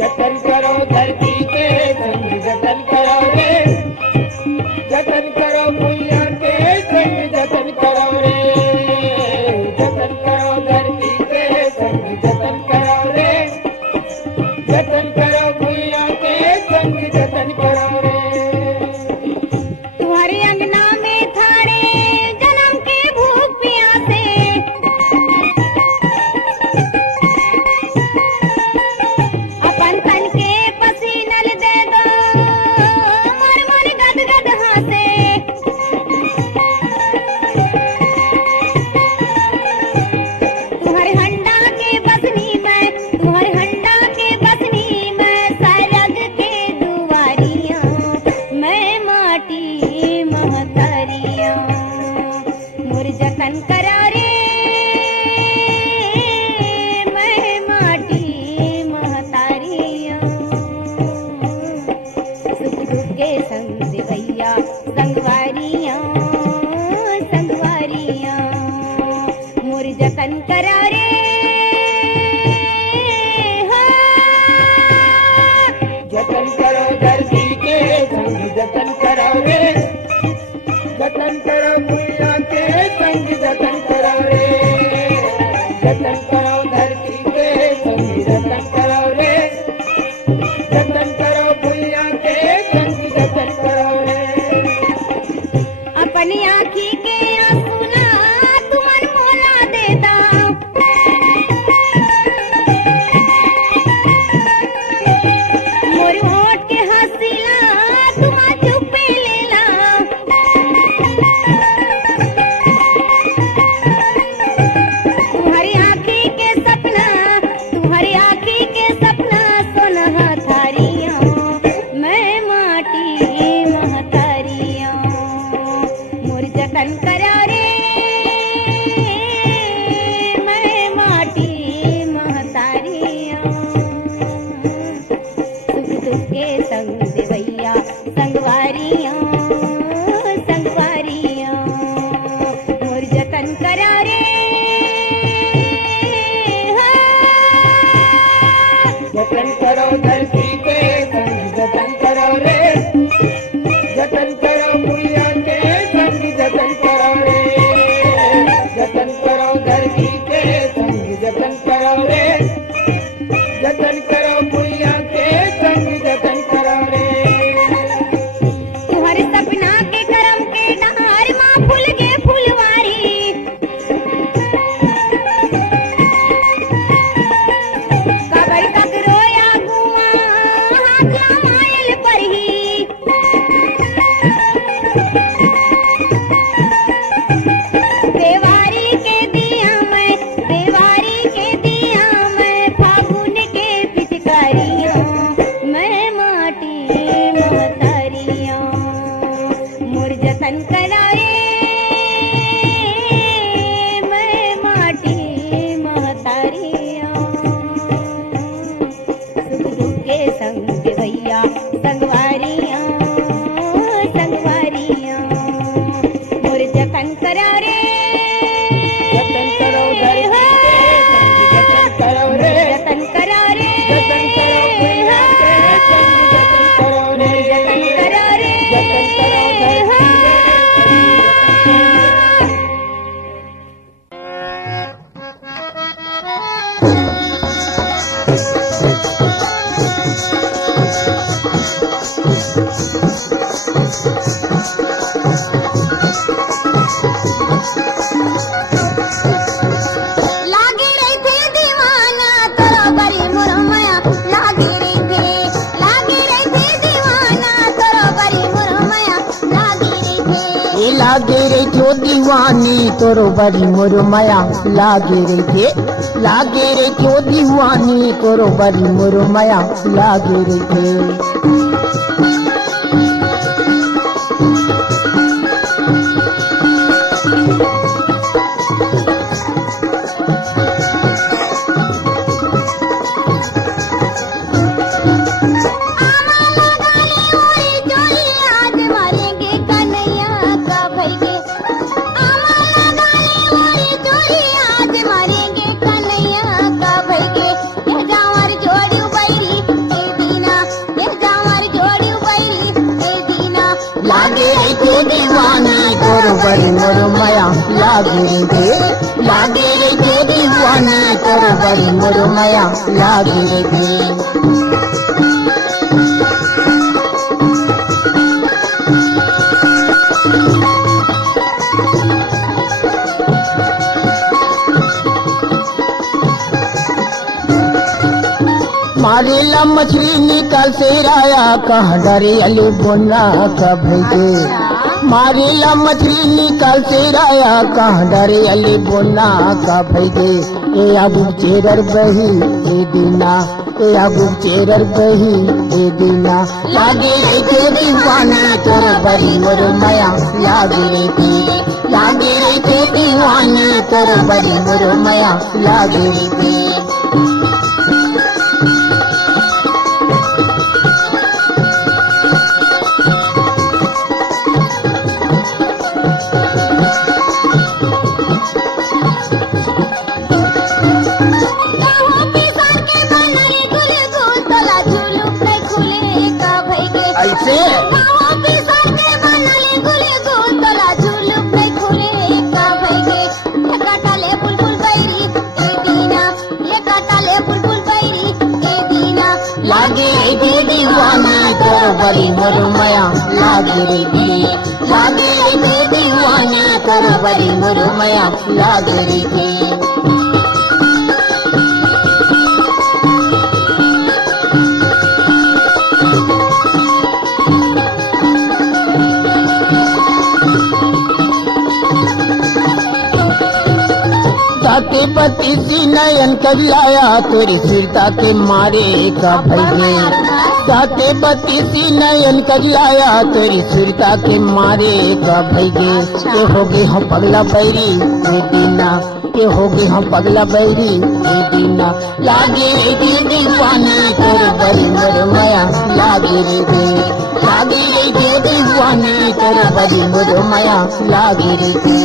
जतन करो धरती के संग जतन करो रे, जतन करो भूया के संग जतन करो रे, जतन करो धरती के संग जतन करो रे, जतन करो भूया के संग जतन करो रे। तुम्हारे अंगना में थारे जन्म के भूख प्यासे, अपन तन के पसीनल दे दो मन मन गदगद हासे। तुम्हारे हंडा के बसनी मैं, तुम्हारे हंडा के बसनी मैं, सरग के दुआरियां मैं माटी महतरियां मोर जतन करा रे, मैं माटी महतारियां सुख दुख के संग देवैया संगवारियां संगवारियां मोर जतन करा रे। जतन करो धरती के संग जतन करो रे, जतन करो भूया के संग जतन करो रे, जतन करो धरती के संग जतन करो रे, जतन करो भूया के संग जतन करो रे। अपनी आँखी के आंसू ना तुमन मोला देता, मोर होठ के हंसीला तुमा चुपे लेला। तुम्हारी आँखी के सपना, तुम्हारी आँखी के सपना सोना थारियां मैं माटी महतारियां मोर जतन करा रे, मैं माटी महतारियां सुख दुख के संग देवैया संगवारियां संगवारियां मोर जतन करा रे। जतन करो धरती के संग जतन करो रे, जतन करो भूया के संग जतन करो रे, जतन करो धरती के संग जतन करो रे, जतन करो भूया के संग जतन करो रे। तुम्हारे सपना के करम के डार माँ फूल गे फुलवारी, कबर तक रोया गुआ हाथ मायल पर ही। देवारी के दिया मैं, देवारी के दिया मैं, फागुन के पिचकारियां मैं माटी महतारियां मोर जतन करा रे, मैं माटी महतारियां सुख दुख के संग देवैया संगवारियां संगवारियां मोर जतन करा रे। जतन करो धरती के संग जतन करो रे, जतन करा रे, जतन करो भूया के संग जतन करो रे, जतन करा रे, जतन करो धरती के लागे रही थे दीवाना तोरो बरी मुरमया, लागे रही थे दीवाना तोरो बरी मुरमया, लागे रही थे। लागे रे जो दीवानी तोरो बड़ी मोर माया लागे रे थे, लागे रे जो दीवानी तोरो बड़ी मोर माया लागे रे थे। जोड़ी बैरी बड़ी मोर माया लागे रे के लागे रे के दीवानी तोर बड़ी मोर माया लागे रे के मारेला मछली निकाल से राया कह डरे अली बोना का भैगे मारेला मछली निकाल से राया कह डरे अली बोना का भैगे ए अबू चेरर बही ए दीना ए अबू चेरर बही ए दीना लागे रे के दीवाना तोर बड़ी मोर माया लागे रे के लागे रे के दीवाना तोर बड़ी मोर माया लागे रे के ऐसे लागे रे दीवाना तोर बड़ी मोर माया लागे रे के लागे रे दीवाना तोर बड़ी मोर माया लागे रे के ताके पति सी नयन करियाया तोरी सिरता के मारे का भैगे ताके पति सी नयन करियाया तोरी सिरता के मारे का भैगे ये होगे हम पगला बैरी ए दीना ये होगे हम पगला बैरी ए दीना लागे रे के दीवाना तोर बड़ी मोर माया लागे रे के लागे रे के दीवाना तोर बड़ी मोर माया लागे रे के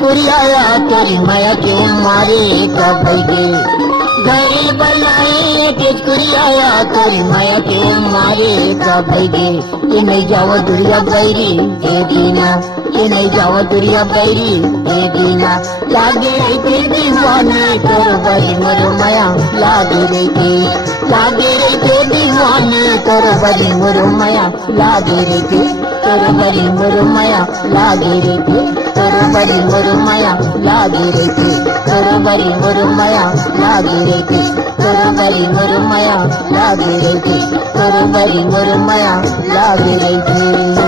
कुरियाया तोरी माया क्यों मारे का भैगे घरे बनाए तेज कुरियाया तोरी माया क्यों मारे का भैगे ये नहीं जाओ दुरिया बैरी ए दीना ये नहीं जाओ दुरिया बैरी ए दीना लागे रे के दीवाना तोर बड़ी मोर माया लागे रे के लागे रे के दीवाना तोर बड़ी मोर माया लागे रे के तोर बड़ी मोर माया लागे रे के तोर बड़ी मोर माया लागे रे के तोर बड़ी मोर माया लागे रे के तोर बड़ी मोर माया लागे रे के तोर बड़ी मोर माया लागे रे के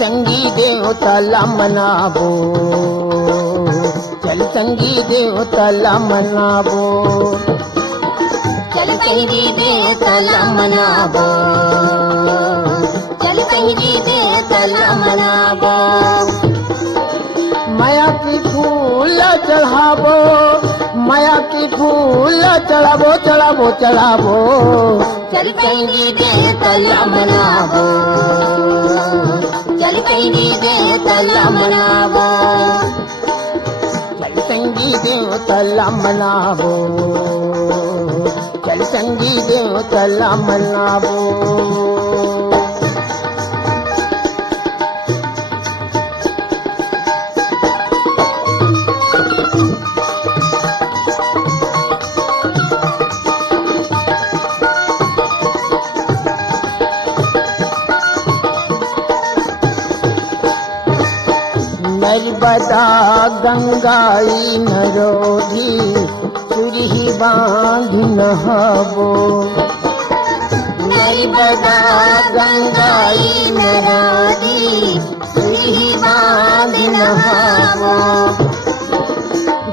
संगी देवताला मनाबो चल संगी देवताला मनाबो चल संगी देवताला मनाबो चल संगी देवताला मनाबो माया की फूल चढ़ाबो माया की फूल चढ़ाबो चढ़ाबो चढ़ाबो चल संगी देवताला मनाबो चल संगी देवताला मनाबो चल संगी देवताला मनाबो चल संगी देवताला मनाबो नर्मदा गंगाई नरोधी सुरही बांध नहाबो नर्मदा गंगाई नरोधी सुरही बांध नहाबो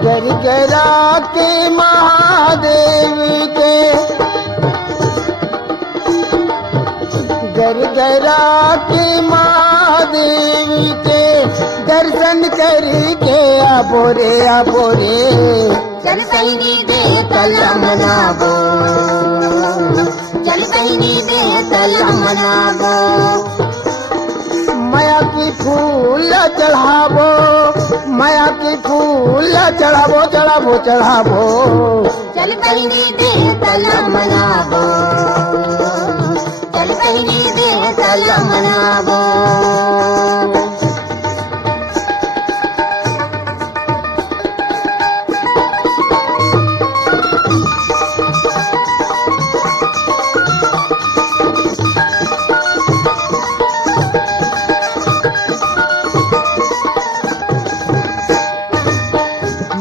गरगरा के महादेव महादेव के घर गरा के महादेव के दर्शन करके आबोरे चल सैनी दे तलम नाबो, चल सैनी दे तलम नाबो, माया की फूल चढ़ाबो, माया की फूल चढ़ाबो चढ़ाबो चढ़ाबो, चल सैनी दे तलम नाबो, चल सैनी दे तलम नाबो।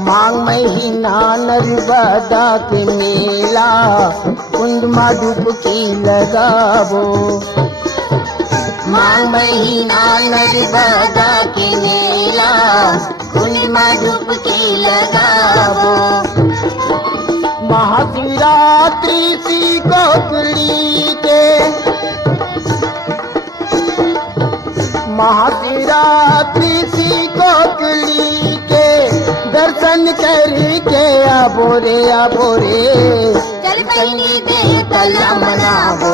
माघ महीना नर्मदा के मेला कुंड में डुबकी लगाबो, माघ महीना नर्मदा के मेला कुंड में डुबकी लगाबो, महाशिवरात्रि की कोकली के, महाशिवरात्रि की कोकली के दर्शन करके आबोरे चल सैनी दे तलम नाबो,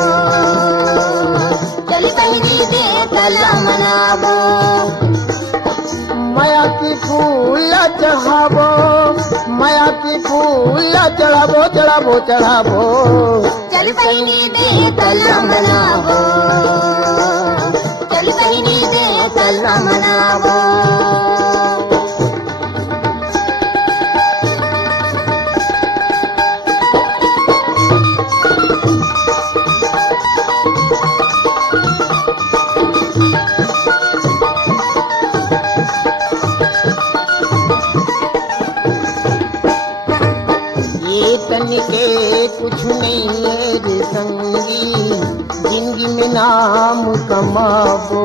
चल सैनी दे तलम नाबो, माया की फूल चढ़ाबो, माया की फूल चढ़ाबो चढ़ाबो चढ़ाबो, चल सैनी दे तलम नाबो, चल सैनी दे तलम नाबो। ये तन के कुछ नहीं है रे संगी, जिंदगी में नाम कमाबो,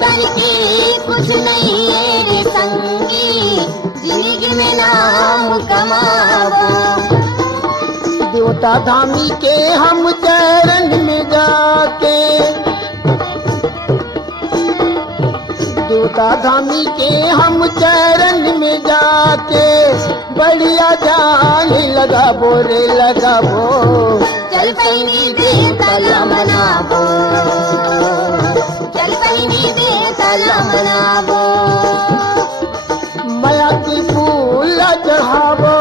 तन के कुछ नहीं है रे संगी, जिंदगी में नाम कमाबो, देवता धामी के हम चरण में जाके, देवता धामी के हम चरण में जाके बढ़िया जान लगाबो रे लगाबो, चल सैनी दे तलम नाबो, चल सैनी दे तलम नाबो, माया की फूल चढ़ाबो,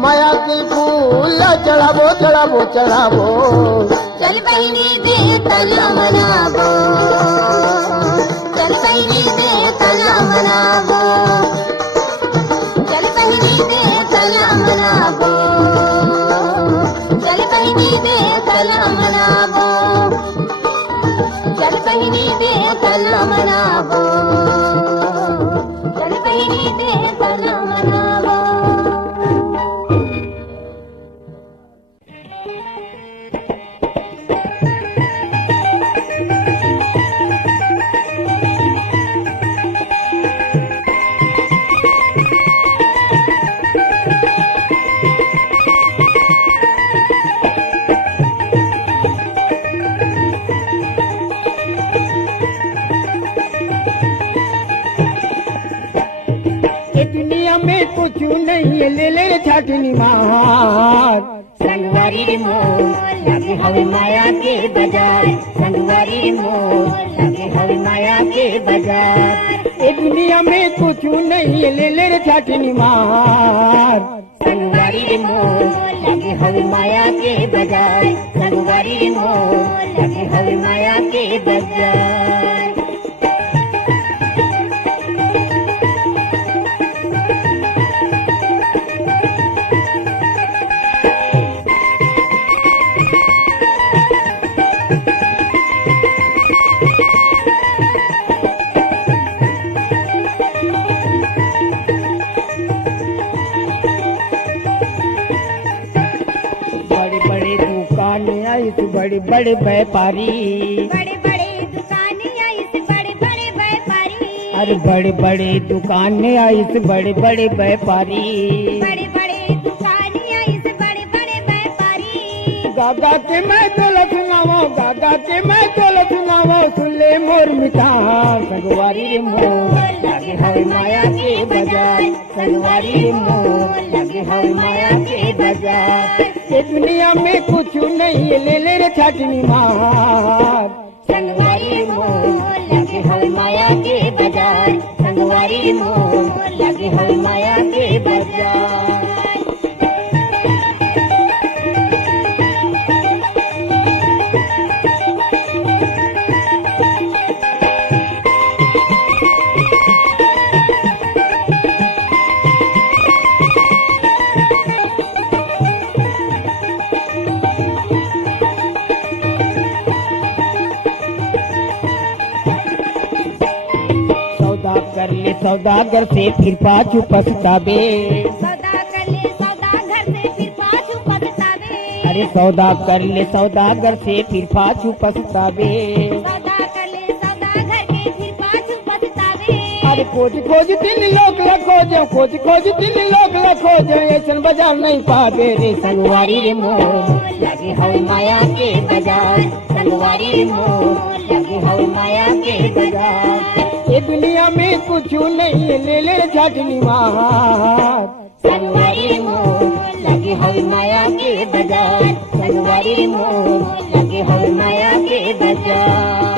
माया की फूल चढ़ाबो चढ़ाबो चढ़ाबो, चल सैनी दे तलम नाबो, चल सैनी दे तलम नाबो, चल सैनी दे तलम नाबो, चल सैनी दे तलम नाबो, चल सैनी दे तलम नाबो, चल सैनी दे तलम नाबो। ये दुनिया में कुछ नहीं है, ले ले छाटनी मार, संगवारी रे मोर लगे हवे माया के बाजार, संगवारी रे मोर लगे हवे माया के बाजार, ये दुनिया में कुछ नहीं है, ले ले छाटनी मार, संगवारी रे मोर लगे हवे माया के बाजार, संगवारी रे मोर लगे हवे माया के बाजार। बड़े बड़े दुकानें आई तो बड़े बड़े व्यापारी, बड़े बड़े दुकानें आई से बड़े बड़े व्यापारी, अरे बड़े बड़े दुकानें आई तो बड़े बड़े व्यापारी, बड़े बड़े दुकान गागा के मैं तोला सुनावो, गागा के मैं तोला सुनावो, सुन ले मोर मिठा संगवारी रे मोर लगे हवे माया के बाजार, संगवारी रे मोर लगे हवे माया के बाजार। ये दुनिया में कुछ नहीं है, ले ले रे छाटनी मार, संगवारी रे मोर लगे हवे माया के बाजार, संगवारी रे मोर लगे हवे माया के बाजार। कर ले सौदागर से फिर पाछू पछतावे, सौदा कर ले सौदागर से फिर पाछू पछतावे, अरे सौदा कर ले सौदागर से फिर पाछू पछतावे, सौदा कर ले सौदागर के फिर पाछू पछतावे। अरे खोज खोज दिन लोग ला खोजो, खोज खोज दिन लोग ला खोजो, ऐसन बाजार नहीं पावे रे संगवारी रे मोर लगे हवे माया के बाजार, संगवारी रे मोर लगे हवे माया के बाजार। ये दुनिया में कुछ नहीं है, ले ले छाटनी मार, संगवारी रे मोर लगे हवे माया के बाजार, संगवारी रे मोर लगे हवे माया के बाजार।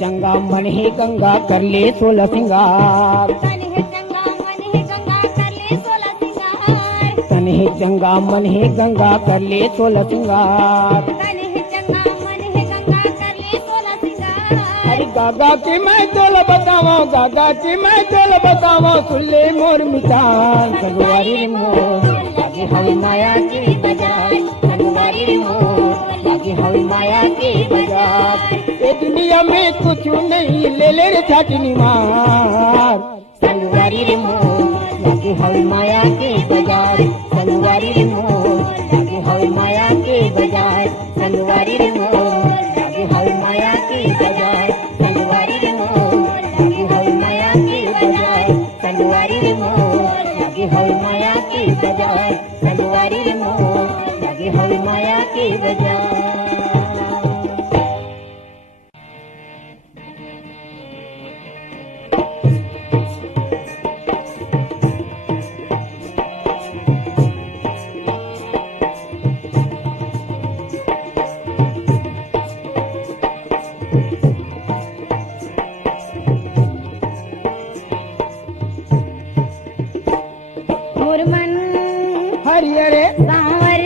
चंगा मन ही गंगा कर ले 16 सिंगार, तन है चंगा मन है गंगा कर ले 16 सिंगार, तन ही चंगा मन ही गंगा कर ले 16 सिंगार, तन है चंगा मन है गंगा कर ले 16 सिंगार। अरे गागा के मैं तोला बतावो, गागा के मैं तोला बतावो, सुन ले मोर मिठान संगवारी रे मोर लगे हवे माया के बाजार, संगवारी रे मोर लगे हवे माया के बाजार। ये दुनिया में कुछ नहीं, ले ले रे छाटनी मार, संगवारी रे मोर लगे हवे माया के बाजार, संगवारी रे मोर लगे हवे माया के बाजार, संगवारी रे मोर लगे हवे माया के बाजार, संगवारी रे मोर लगे हवे माया के बाजार, संगवारी रे मोर लगे हवे माया के बाजार, संगवारी रे मोर लगे हवे माया के बाजार। हरियरे सांवर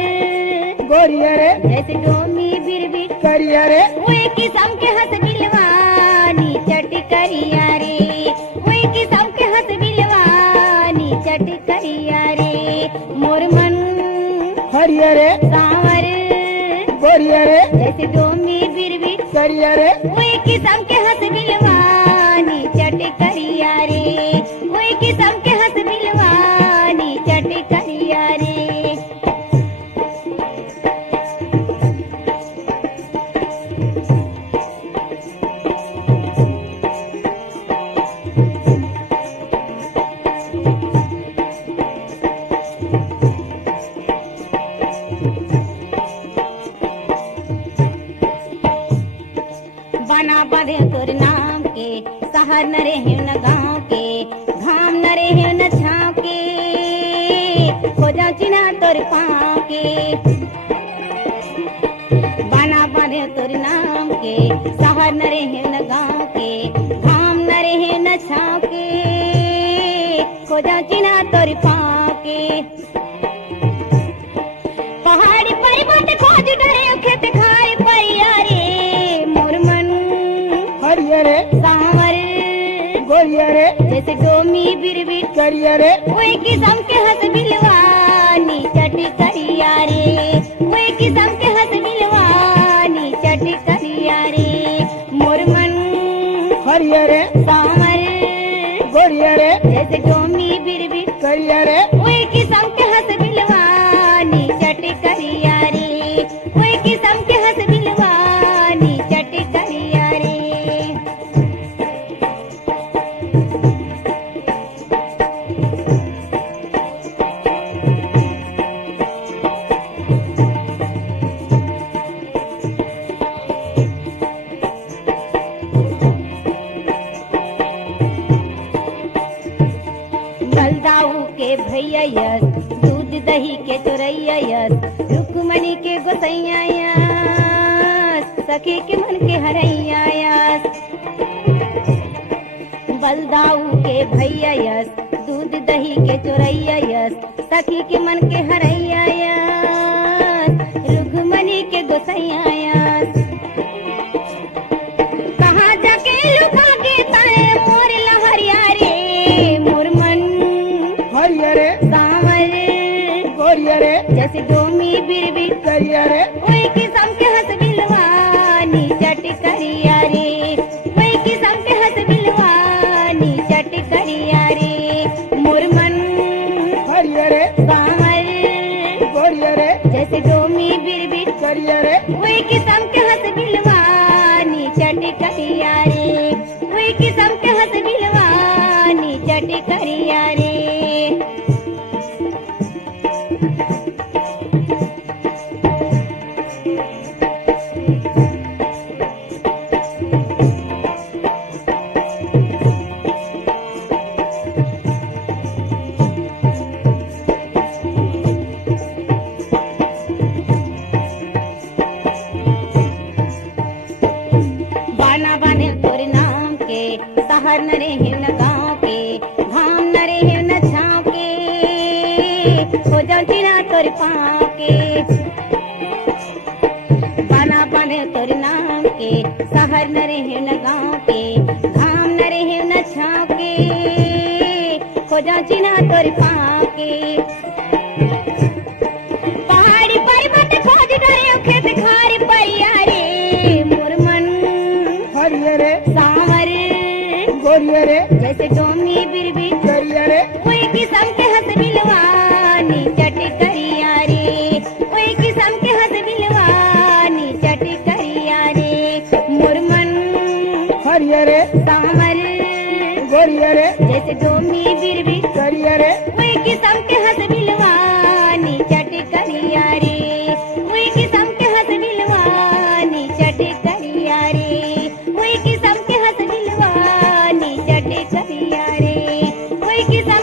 गोरियरे जैसे डोमी बिरबिट करियरे, वही किस्म के हंस बिलवानी चट करिया रे, वही किस्म के हंस बिलवानी चट करिया रे। मोर मन हरियरे सांवर गोरियरे जैसे डोमी बिरबिट करियरे, वही किस्म के हंस बिलवानी चट करिया रे, वही किस्म के हंस बिलवानी चट करिया रे। बना बधे तोर नाम के, शहर न रहे न गाँव के, घाम न रहे न छाँव के, हो जा चिन्हा तोर पाँव के। बना बधे तोर नाम के, शहर न रहे न गाँव के, घाम न रहे न छाँव के, हो जा चिन्हा तोर पाँव के। पहाड़ी पर्वत खोज डरे खेत खाए परिया रे, मोर मन हरियरे सांवर गोरियरे जैसे डोमी बिरबिट करियरे, वही किस्म के हंस बिलवानी चट करिया रे, वही किस्म के हंस बिलवानी चट करिया रे। मोर मन करिया रे ओए किस्म के हंस बिलवानी चट करिया रे ओए किस्म के हंस बिलवानी चट करिया रे बलदाऊ के भैया यस दूध दही के चोरैया यस रुक्मणी के गोसैया यस सखी के मन के हरैया यस बलदाऊ के भैया यस दूध दही के चोरैया यस सखी के मन के हरैया यस रुक्मणी के गोसैया यस कहाँ जाके लुका के ताए मोर लहरिया रे मोर मन हरिया रे सावर गोरिया रे जैसे डोमी बिरबिर करिया रे ओए किस्म के हंस बिलवानी चट करिया रे ओए किस्म के हंस बिलवानी चट करिया रे मोर मन हरिया रे सावर गोरिया रे जैसे डोमी बिरबिर करिया रे ओए किस्म के हंस बिलवानी चट करिया रे ओए किस्म के हंस बिलवानी चट करिया रे बाना बाने तोरे नाम के शहर न रहे न गाँव के धाम न रहे न छाँव के हो जाऊं चिन्हा तोरे पाँव के बाना बाने तोरे नाम के शहर न रहे न गाँव के धाम न रहे न छाँव के हो जाऊं चिन्हा तोरे पाँव के पहाड़ी पर्वत खोज डरे खेत खारी परिया रे मोर मन हरिया रे सावर गोरिया रे जैसे डोमी बिरबिर करिया रे कोई किस्म के हंस बिलवानी चट करिया रे कोई किस्म के हंस बिलवानी चट करिया रे मोर मन हरिया रे सावर गोरिया रे जैसे डोमी बिरबिर करिया रे कोई किस्म के हंस बिलवानी चट करिया रे कोई किस्म के हंस बिलवानी चट करिया रे कोई किस्म के हंस बिलवानी चट करिया रे कोई किस्म